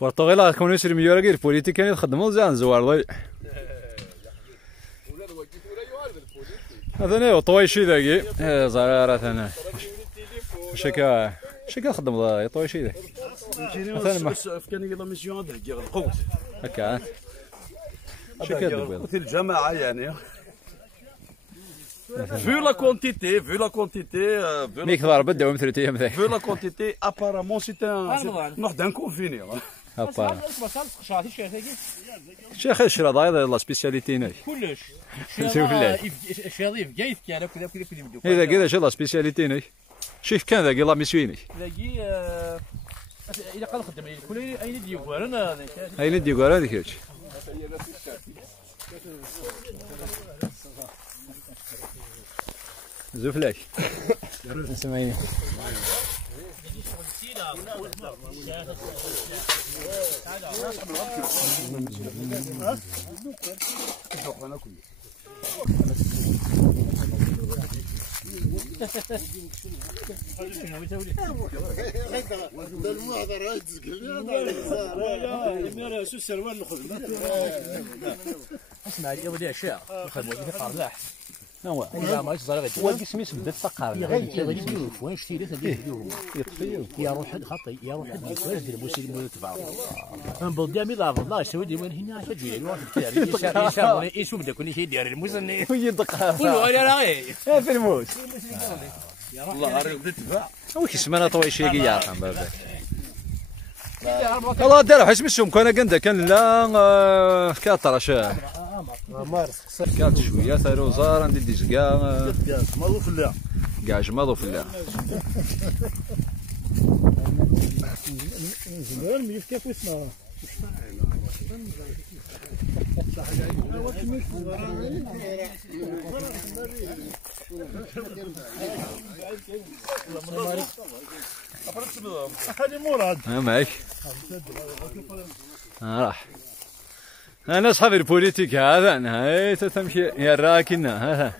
برتغال كون يشري ميورا غير بوليتيك كان يخدموا زين زوار ضي هذا نيو طويشي ذاكي زرارة ثنا شكا خدم ضاي طويشي ذاك مثلا كان يلا ميسيون هذا كي القوت هكا شكا قلت الجماعة يعني vu la quantité ميك ضرب بدو مثلتي هم ذاك vu la quantité apparemment c'est un convenir هابا شيخ الشرا ضايد لا سبيسياليتي ناي كلش شوف الله شاضي في جايت كان كذا بدو اذا كذا شي لا سبيسياليتي ناي شيف كان ذاك يلا ميسويني لاقي اذا قال خدم لي كل اين ديوغور انا اين ديوغور هذيك هيك زفلاك سمعيني اسمع لي ولي اشياء يخدموا في قرلاح هو لا ما يصير هو الجسم يسبد فقر وين شتي تديهم يطفيو يا روح خطي يا روح كويس دير المسلم تبع من بلدي لا والله سوي دي وين هنا تجي الواحد يسار ايش بدا كل شيء دير المسلم ويدق قولوا انا راهي في الموت والله راه بدا تباع هو كيسمانا طوي شي يارقم باباك الله دار حيت مسهم كان كندا كان لا كاطرش مارس كانت شويه ثارو زار عندي ديز كاع ماضو في اللعب كاع جماضو في اللعب زمان ملي كيف اسمها هذه مراد معك راح انا اصحابي البوليتيك هذا نهاية تمشي يا راكن هذا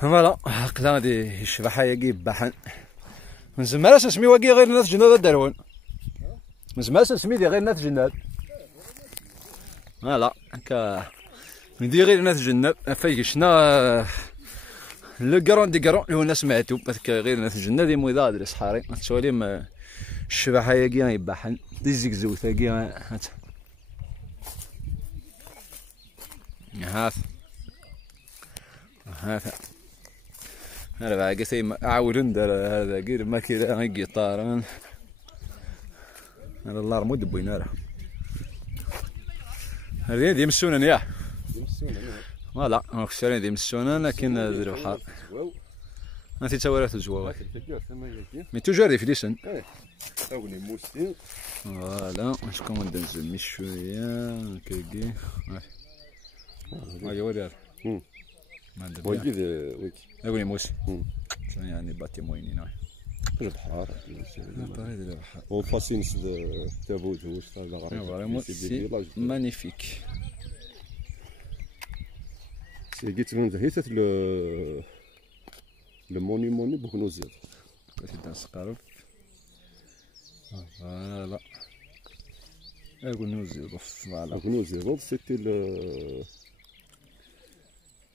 فوالا هكذا غادي الشبحة يجيب بحن من زمان اسمي واقي غير ناس جناد الدرون من زمان اسمي دي غير ناس جناد فوالا هكا ندير غير ناس جناد فايشنا لو كرون دي كرون اللي هو الناس سمعتو باسكو غير ناس جناد يمو ذا درس حاري تسولي الشبحة يجي يبحن دي زيكزو ثاقي هات هذا هذا باقي سي عاودن دار هذا غير ما كيرا قيطار هذا الله رمود بويناره هذه ديال السنن ياه فوالا مكسرين ديال السنن لكن ديروا بحال ما تيتوارث الزواوات مي توجور دي فليسن اوني موستين فوالا شكون ندنزل مي شويه كيكي هاي ورير ويجي ويجي اقول موسى يعني باتي موينين البحر البحر وفاسينس تابوت واش سي مانيفيك سي قلت من هيث لو مونيمون بوكنوزير سي سقارب فوالا اقول نوزير فوالا بوكنوزير سيتي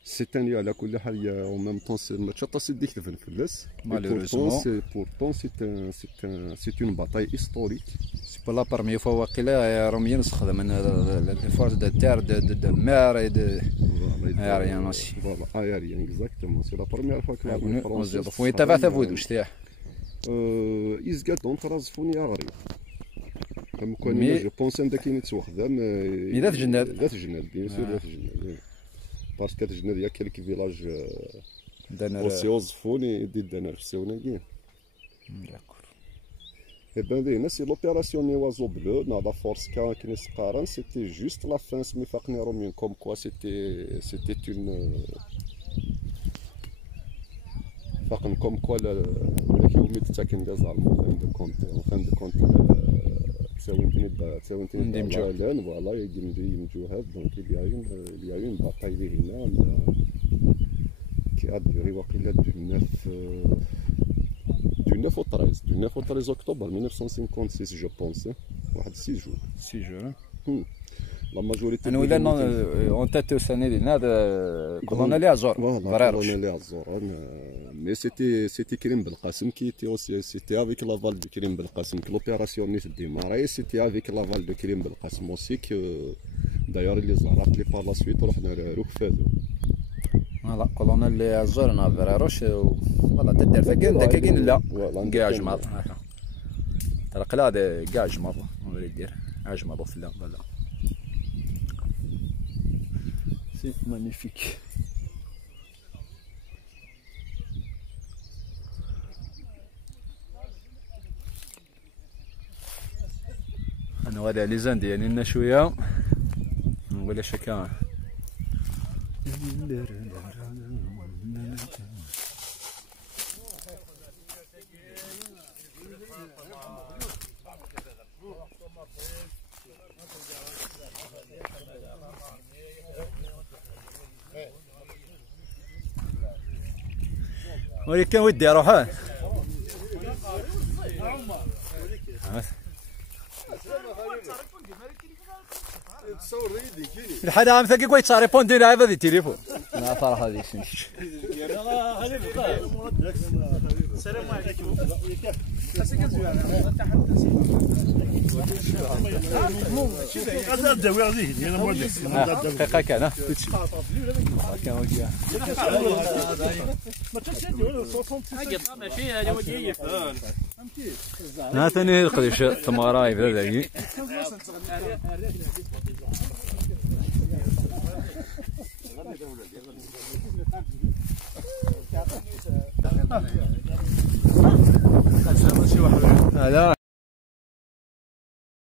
cette année على كل حال il y a en même temps c'est match ديك الفلس pourtant c'est une bataille historique c'est pas la première fois واقيلا راهم ينسخدم من الفورس دو تير دو مير دو aérien aussi voilà aérien exactement c'est la première fois que l'armée française وين تبع ثبوت واش تاع يزقى دونك راه زفوني غريب كم كان جو بونس ان داك يتوخدم ذات جناد بيان سور ذات جناد باسكو تجناد يا كيلك فيلاج دانا اوسيو زفوني دي دانا السيونه كاين بان هنا سي لوبيراسيون نيوازو بلو ناضا فورس كان كنيس قارن سيتي جوست لا فان سمي فاقني رومين كوم كوا سيتي اون فاقن كوم كوا داك يومي تاكن ديال زعما فان دو كونت تساوينتني ديال فوالا يمجو هاد دونك اليايون باطاي هنا كي اديري واقيلا دو 9 و 13 اكتوبر 1956 جو بونس واحد 6 جور لا ماجوريتي انا ولا اون تاتو سنه ديالنا كولونيل لي عزور كولونيل لي عزور مي سيتي كريم بالقاسم كي تي اوسي سيتي افيك لافال دو كريم بالقاسم كي لوبيراسيون نيت ديماري سيتي افيك لافال دو كريم بالقاسم اوسي كي دايور لي زعرات لي بار لا سويت رحنا روك فازو فوالا كولونيل لي عزور نا فيراروش فوالا تدير داك كاين لا كاع جماط تلقى هذا كاع جماط نوري دير عجماط في لا فوالا سي مانيفيك انا وهذا لي زان ديالنا شويه نقول اش كان ولكن ودي اروح الحدا عم ثقي كويس ريبوندي لها هذا التليفون لا صراحه هذه شنش السلام عليكم كان لا ثاني قديش تماراي هذا دقيق لا